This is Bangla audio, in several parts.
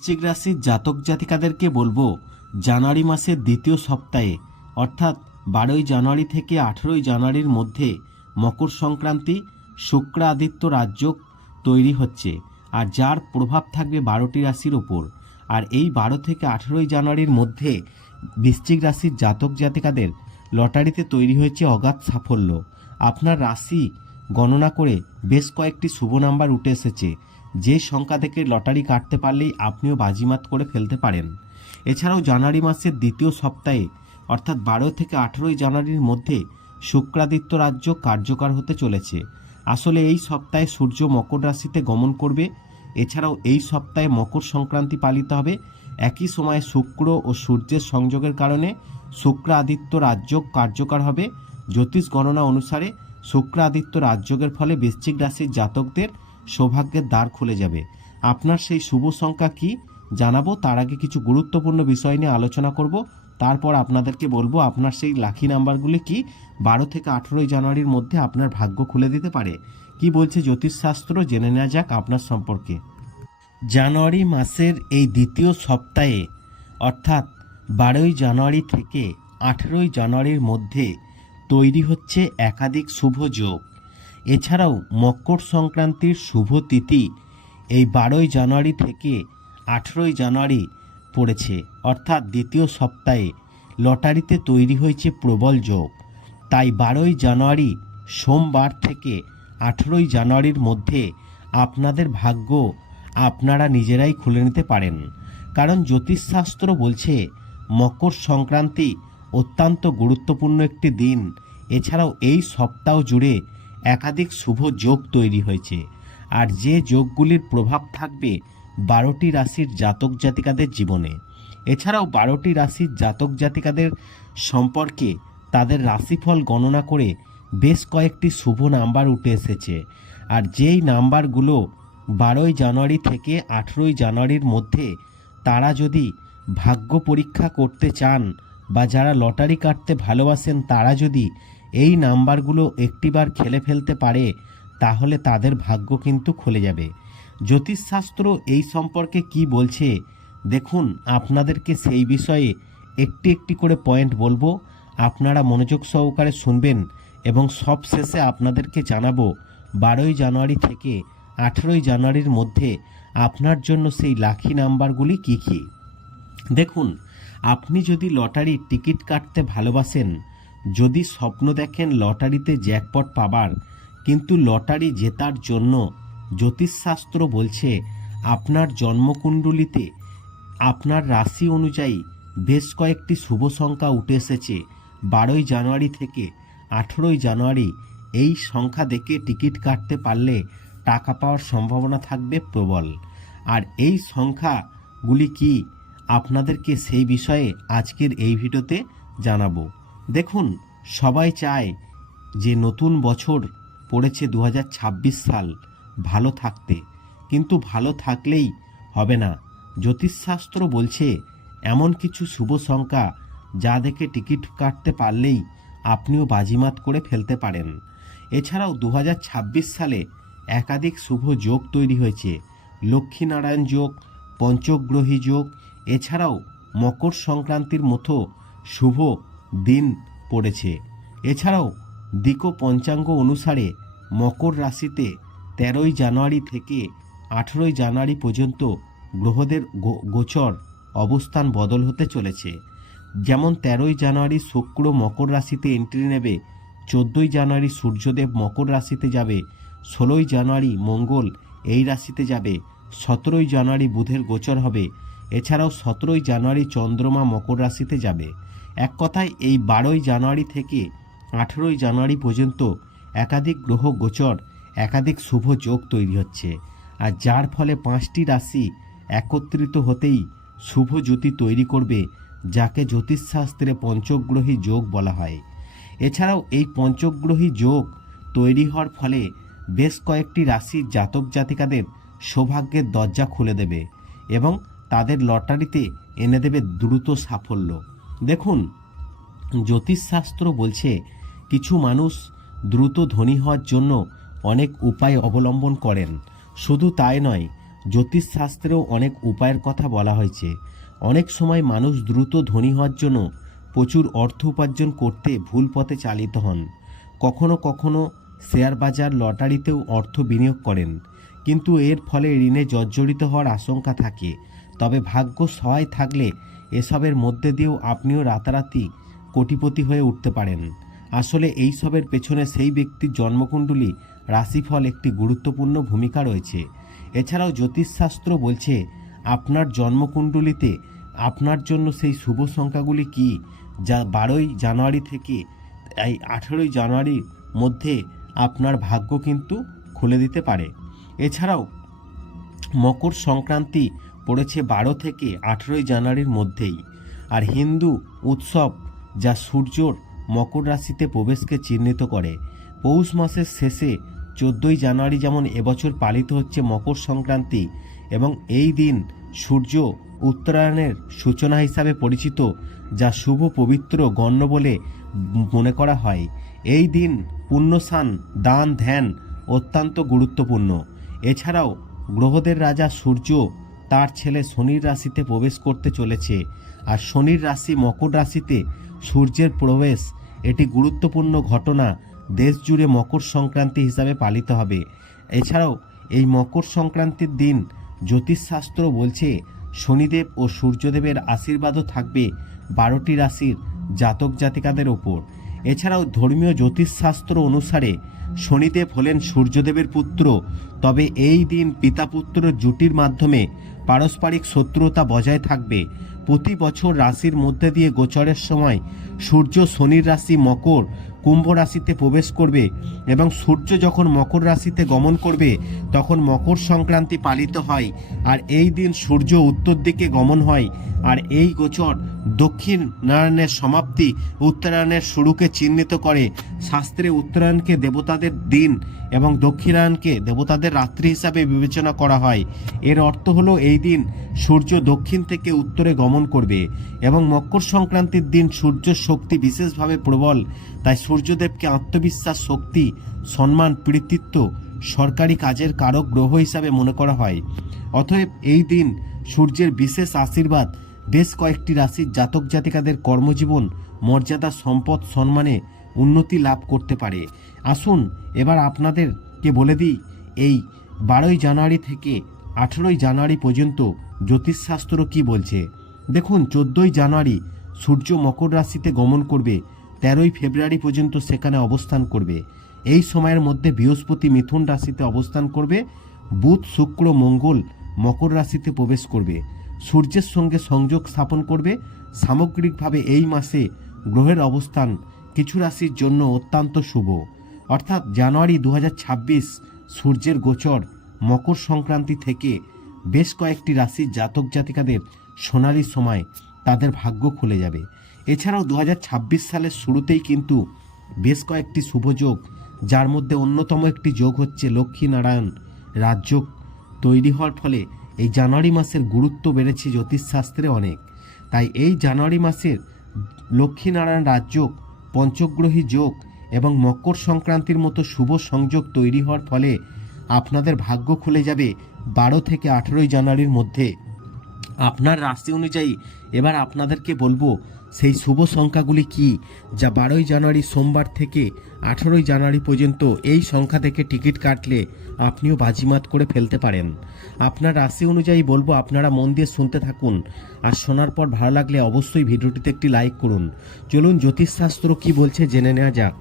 বৃশ্চিক রাশির জাতক জাতিকাদেরকে বলব, জানুয়ারি মাসের দ্বিতীয় সপ্তাহে, অর্থাৎ বারোই জানুয়ারি থেকে আঠেরোই জানুয়ারির মধ্যে মকর সংক্রান্তি শুক্র আদিত্য রাজ্য তৈরি হচ্ছে, আর যার প্রভাব থাকবে বারোটি রাশির ওপর আর এই বারো থেকে আঠেরোই জানুয়ারির মধ্যে বৃশ্চিক রাশির জাতক জাতিকাদের লটারিতে তৈরি হয়েছে অগাধ সাফল্য। আপনার রাশি গণনা করে বেশ কয়েকটি শুভ নাম্বার উঠে এসেছে। যে সংখ্যা থেকে লটারি কাটতে পারলেই আপনিও বাজিমাত করে ফেলতে পারেন। এছাড়াও জানুয়ারি মাসের দ্বিতীয় সপ্তাহে, অর্থাৎ বারো থেকে আঠেরোই জানুয়ারির মধ্যে শুক্রাদিত্য রাজ্য কার্যকর হতে চলেছে। আসলে এই সপ্তাহে সূর্য মকর রাশিতে গমন করবে। এছাড়াও এই সপ্তাহে মকর সংক্রান্তি পালিত হবে। একই সময়ে শুক্র ও সূর্যের সংযোগের কারণে শুক্র আদিত্য রাজ্য কার্যকর হবে। জ্যোতিষ গণনা অনুসারে শুক্র আদিত্য রাজযোগের ফলে বৃশ্চিক রাশির জাতকদের সৌভাগ্যের দ্বার খুলে যাবে। আপনার সেই শুভ সংখ্যা কি? জানাব, তার আগে কিছু গুরুত্বপূর্ণ বিষয় নিয়ে আলোচনা করব। তারপর আপনাদেরকে বলব, আপনার সেই লাকি নাম্বারগুলি কি? বারো থেকে আঠেরোই জানুয়ারির মধ্যে আপনার ভাগ্য খুলে দিতে পারে। কি বলছে জ্যোতিষশাস্ত্র? জেনে নেওয়া যাক আপনার সম্পর্কে। জানুয়ারি মাসের এই দ্বিতীয় সপ্তাহে, অর্থাৎ বারোই জানুয়ারি থেকে আঠেরোই জানুয়ারির মধ্যে তৈরি হচ্ছে একাধিক শুভ যোগ। এছাড়াও মকর সংক্রান্তির শুভ তিথি এই বারোই জানুয়ারি থেকে আঠেরোই জানুয়ারি পড়েছে। অর্থাৎ দ্বিতীয় সপ্তাহে লটারিতে তৈরি হয়েছে প্রবল যোগ। তাই বারোই জানুয়ারি সোমবার থেকে আঠেরোই জানুয়ারির মধ্যে আপনাদের ভাগ্য আপনারা নিজেরাই খুলে নিতে পারেন। কারণ জ্যোতিষশাস্ত্র বলছে, মকর সংক্রান্তি অত্যন্ত গুরুত্বপূর্ণ একটি দিন। এছাড়াও এই সপ্তাহ জুড়ে একাধিক শুভ যোগ তৈরি হয়েছে। আর যে যোগগুলির প্রভাব থাকবে বারোটি রাশির জাতক জাতিকাদের জীবনে। এছাড়াও বারোটি রাশির জাতক জাতিকাদের সম্পর্কে তাদের রাশিফল গণনা করে বেশ কয়েকটি শুভ নাম্বার উঠে এসেছে। আর যেই নাম্বারগুলো বারোই জানুয়ারি থেকে আঠেরোই জানুয়ারির মধ্যে তারা যদি ভাগ্য পরীক্ষা করতে চান বা যারা লটারি কাটতে ভালোবাসেন তারা যদি এই নাম্বারগুলো একটিবার খেলে ফেলতে পারে, তাহলে তাদের ভাগ্য কিন্তু খুলে যাবে। জ্যোতিষশাস্ত্র এই সম্পর্কে কি বলছে? দেখুন, আপনাদেরকে সেই বিষয়ে একটি একটি করে পয়েন্ট বলব। আপনারা মনোযোগ সহকারে শুনবেন এবং সব শেষে আপনাদেরকে জানাব, বারোই জানুয়ারি থেকে আঠেরোই জানুয়ারির মধ্যে আপনার জন্য সেই লাখি নাম্বারগুলি কী কী? দেখুন, আপনি যদি লটারির টিকিট কাটতে ভালোবাসেন যদি স্বপ্ন দেখেন লটারিতে জ্যাকপট পাবার, কিন্তু লটারি জেতার জন্য জ্যোতিষশাস্ত্র বলছে, আপনার জন্মকুণ্ডলিতে আপনার রাশি অনুযায়ী বেশ কয়েকটি শুভ সংখ্যা উঠে এসেছে। বারোই জানুয়ারি থেকে আঠেরোই জানুয়ারি এই সংখ্যা দেখে টিকিট কাটতে পারলে টাকা পাওয়ার সম্ভাবনা থাকবে প্রবল। আর এই সংখ্যাগুলি কি আপনাদেরকে সেই বিষয়ে আজকের এই ভিডিওতে জানাব। দেখুন, সবাই চায় যে নতুন বছর পড়েছে দু হাজার ছাব্বিশ সাল, ভালো থাকতে। কিন্তু ভালো থাকলেই হবে না। জ্যোতিষশাস্ত্র বলছে, এমন কিছু শুভ সংখ্যা যা দেখে টিকিট কাটতে পারলেই আপনিও বাজিমাত করে ফেলতে পারেন। এছাড়াও দু হাজার ছাব্বিশ সালে একাধিক শুভ যোগ তৈরি হয়েছে। লক্ষ্মীনারায়ণ যোগ, পঞ্চগ্রহী যোগ, এছাড়াও মকর সংক্রান্তির মতো শুভ দিন পড়েছে। এছাড়াও, দিক পঞ্চাঙ্গ অনুসারে মকর রাশিতে তেরোই জানুয়ারি থেকে আঠেরোই জানুয়ারি পর্যন্ত গ্রহদের গোচর অবস্থান বদল হতে চলেছে। যেমন তেরোই জানুয়ারি শুক্র মকর রাশিতে এন্ট্রি নেবে, চোদ্দোই জানুয়ারি সূর্যদেব মকর রাশিতে যাবে, ষোলোই জানুয়ারি মঙ্গল এই রাশিতে যাবে, সতেরোই জানুয়ারি বুধের গোচর হবে। এছাড়াও সতেরোই জানুয়ারি চন্দ্রমা মকর রাশিতে যাবে। এক কথায় এই বারোই জানুয়ারি থেকে আঠেরোই জানুয়ারি পর্যন্ত একাধিক গ্রহ গোচর, একাধিক শুভ যোগ তৈরি হচ্ছে। আর যার ফলে পাঁচটি রাশি একত্রিত হতেই শুভ জ্যোতি তৈরি করবে, যাকে জ্যোতিষশাস্ত্রে পঞ্চগ্রহী যোগ বলা হয়। এছাড়াও এই পঞ্চগ্রহী যোগ তৈরি হওয়ার ফলে বেশ কয়েকটি রাশির জাতক জাতিকাদের সৌভাগ্যের দরজা খুলে দেবে এবং তাদের লটারিতে এনে দেবে দ্রুত সাফল্য। দেখুন, জ্যোতিষশাস্ত্র বলছে কিছু মানুষ দ্রুত ধনী হওয়ার জন্য অনেক উপায় অবলম্বন করেন। শুধু তাই নয়, জ্যোতিষশাস্ত্রেও অনেক উপায়ের কথা বলা হয়েছে। অনেক সময় মানুষ দ্রুত ধনী হওয়ার জন্য প্রচুর অর্থ উপার্জন করতে ভুল পথে চালিত হন। কখনো কখনো শেয়ার বাজার, লটারিতেও অর্থ বিনিয়োগ করেন। কিন্তু এর ফলে ঋণে জর্জরিত হওয়ার আশঙ্কা থাকে। তবে ভাগ্য সহায় থাকলে এসবের মধ্যে দিয়েও আপনিও রাতারাতি কোটিপতি হয়ে উঠতে পারেন। আসলে এই সবের পেছনে সেই ব্যক্তির জন্মকুণ্ডলী রাশিফল একটি গুরুত্বপূর্ণ ভূমিকা রয়েছে। এছাড়াও জ্যোতিষশাস্ত্র বলছে, আপনার জন্মকুণ্ডলিতে আপনার জন্য সেই শুভ সংখ্যাগুলি কি? যা বারোই জানুয়ারি থেকে এই আঠেরোই জানুয়ারির মধ্যে আপনার ভাগ্য কিন্তু খুলে দিতে পারে। এছাড়াও মকর সংক্রান্তি পড়েছে বারো থেকে আঠেরোই জানুয়ারির মধ্যেই। আর হিন্দু উৎসব যা সূর্যর মকর রাশিতে প্রবেশকে চিহ্নিত করে, পৌষ মাসের শেষে চোদ্দোই জানুয়ারি যেমন এবছর পালিত হচ্ছে মকর সংক্রান্তি এবং এই দিন সূর্য উত্তরায়ণের সূচনা হিসাবে পরিচিত, যা শুভ পবিত্র গণ্য বলে মনে করা হয়। এই দিন পুণ্যস্নান দান, ধ্যান অত্যন্ত গুরুত্বপূর্ণ। এছাড়াও গ্রহদের রাজা সূর্য তার ছেলে শনির রাশিতে প্রবেশ করতে চলেছে। আর শনির রাশি মকর রাশিতে সূর্যের প্রবেশ, এটি গুরুত্বপূর্ণ ঘটনা। দেশ জুড়ে মকর সংক্রান্তি হিসাবে পালিত হবে। এছাড়াও, এই মকর সংক্রান্তির দিন জ্যোতিষশাস্ত্র বলছে, শনিদেব ও সূর্যদেবের আশীর্বাদও থাকবে বারোটি রাশির জাতক জাতিকাদের ওপর। এছাড়াও, ধর্মীয় জ্যোতিষশাস্ত্র অনুসারে শনিদেব হলেন সূর্যদেবের পুত্র। তবে এই দিন পিতা পুত্র জুটির মাধ্যমে পারস্পরিক শত্রুতা বজায় থাকবে। প্রতি বছর রাশির মধ্যে দিয়ে গোচরের সময় সূর্য শনির রাশি মকর কুম্ভ রাশিতে প্রবেশ করবে এবং সূর্য যখন মকর রাশিতে গমন করবে, তখন মকর সংক্রান্তি পালিত হয়। আর এই দিন সূর্য উত্তর দিকে গমন হয়। আর এই গোচর দক্ষিণ নারায়ণের সমাপ্তি উত্তরায়ণের শুরুকে চিহ্নিত করে। শাস্ত্রে উত্তরায়ণকে দেবতাদের দিন এবং দক্ষিণায়ণকে দেবতাদের রাত্রি হিসাবে বিবেচনা করা হয়। এর অর্থ হলো এই দিন সূর্য দক্ষিণ থেকে উত্তরে গমন করবে এবং মকর সংক্রান্তির দিন সূর্যের শক্তি বিশেষভাবে প্রবল, তাই সূর্যদেবকে আত্মবিশ্বাস, শক্তি, সম্মান, কৃতিত্ব সরকারি কাজের কারক গ্রহ হিসাবে মনে করা হয়। অতএব এই দিন সূর্যের বিশেষ আশীর্বাদ বেশ কয়েকটি রাশির জাতক জাতিকাদের কর্মজীবন, মর্যাদা, সম্পদ, সম্মানে উন্নতি লাভ করতে পারে। আসুন এবার আপনাদেরকে বলে দিই, এই বারোই জানুয়ারি থেকে আঠেরোই জানুয়ারি পর্যন্ত জ্যোতিষশাস্ত্র কি বলছে? দেখুন, চোদ্দোই জানুয়ারি সূর্য মকর রাশিতে গমন করবে। তেরোই ফেব্রুয়ারি পর্যন্ত সেখানে অবস্থান করবে। এই সময়ের মধ্যে বৃহস্পতি মিথুন রাশিতে অবস্থান করবে, বুধ, শুক্র, মঙ্গল মকর রাশিতে প্রবেশ করবে। সূর্যের সঙ্গে সংযোগ স্থাপন করবে। সামগ্রিকভাবে এই মাসে গ্রহের অবস্থান কিছু রাশির জন্য অত্যন্ত শুভ। অর্থাৎ জানুয়ারি দু হাজার ছাব্বিশ সূর্যের গোচর মকর সংক্রান্তি থেকে বেশ কয়েকটি রাশির জাতক জাতিকাদের সোনালি সময় তাদের ভাগ্য খুলে যাবে। এছাড়াও দু হাজার ছাব্বিশ সালের শুরুতেই কিন্তু বেশ কয়েকটি শুভযোগ যার মধ্যে অন্যতম একটি যোগ হচ্ছে লক্ষ্মীনারায়ণ রাজযোগ। তৈরি হওয়ার ফলে এই জানুয়ারি মাসের গুরুত্ব বেড়েছে জ্যোতিষশাস্ত্রে অনেক। তাই এই জানুয়ারি মাসের লক্ষ্মীনারায়ণ রাজযোগ, পঞ্চগ্রহী যোগ এবং মকর সংক্রান্তির মতো শুভ সংযোগ তৈরি হওয়ার ফলে আপনাদের ভাগ্য খুলে যাবে বারো থেকে আঠেরোই জানুয়ারির মধ্যে। আপনার রাশি অনুযায়ী এবার আপনাদেরকে বলব, সেই শুভ সংখ্যাগুলি কি? যা বারোই জানুয়ারি সোমবার থেকে আঠেরোই জানুয়ারি পর্যন্ত এই সংখ্যা থেকে টিকিট কাটলে আপনিও বাজিমাত করে ফেলতে পারেন। আপনার রাশি অনুযায়ী বলব, আপনারা মন দিয়ে শুনতে থাকুন। আর শোনার পর ভালো লাগলে অবশ্যই ভিডিওটিতে একটি লাইক করুন। চলুন জ্যোতিষশাস্ত্র কি বলছে, জেনে নেওয়া যাক।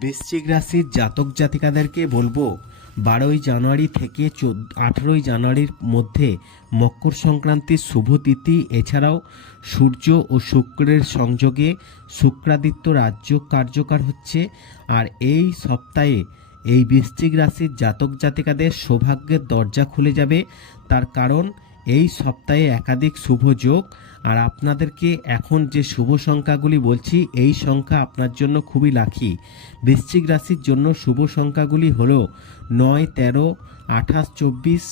বৃশ্চিক রাশির জাতক জাতিকাদেরকে বলব বারোই জানুয়ারি থেকে চোদ্দ, আঠেরোই জানুয়ারির মধ্যে মকর সংক্রান্তির শুভ তিথি। এছাড়াও সূর্য ও শুক্রের সংযোগে শুক্রাদিত্য রাজ্য কার্যকর হচ্ছে। আর এই সপ্তাহে এই বৃশ্চিক রাশির জাতক জাতিকাদের সৌভাগ্যের দরজা খুলে যাবে। তার কারণ এই সপ্তাহে একাধিক শুভ যোগ, আর আপনাদেরকে এখন যে শুভ সংখ্যাগুলি বলছি, এই সংখ্যা আপনার জন্য খুবই লাখি বৃশ্চিক রাশির জন্য শুভ সংখ্যাগুলি হল নয়, তেরো, আঠাশ, চব্বিশ,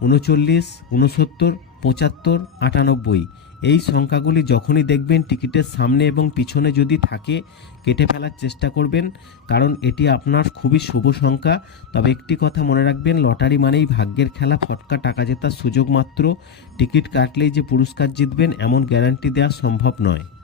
উনচল্লিশ, উনসত্তর, পঁচাত্তর, আটানব্বই। এই সংখ্যাগুলি যখনই দেখবেন টিকিটের সামনে এবং পিছনে যদি থাকে, কেটে ফেলার চেষ্টা করবেন, কারণ এটি আপনার খুবই শুভ সংখ্যা। তবে একটি কথা মনে রাখবেন, লটারি মানেই ভাগ্যের খেলা, ফটকা, টাকা জেতার সুযোগ মাত্র। টিকিট কাটলেই যে পুরস্কার জিতবেন, এমন গ্যারান্টি দেওয়া সম্ভব নয়।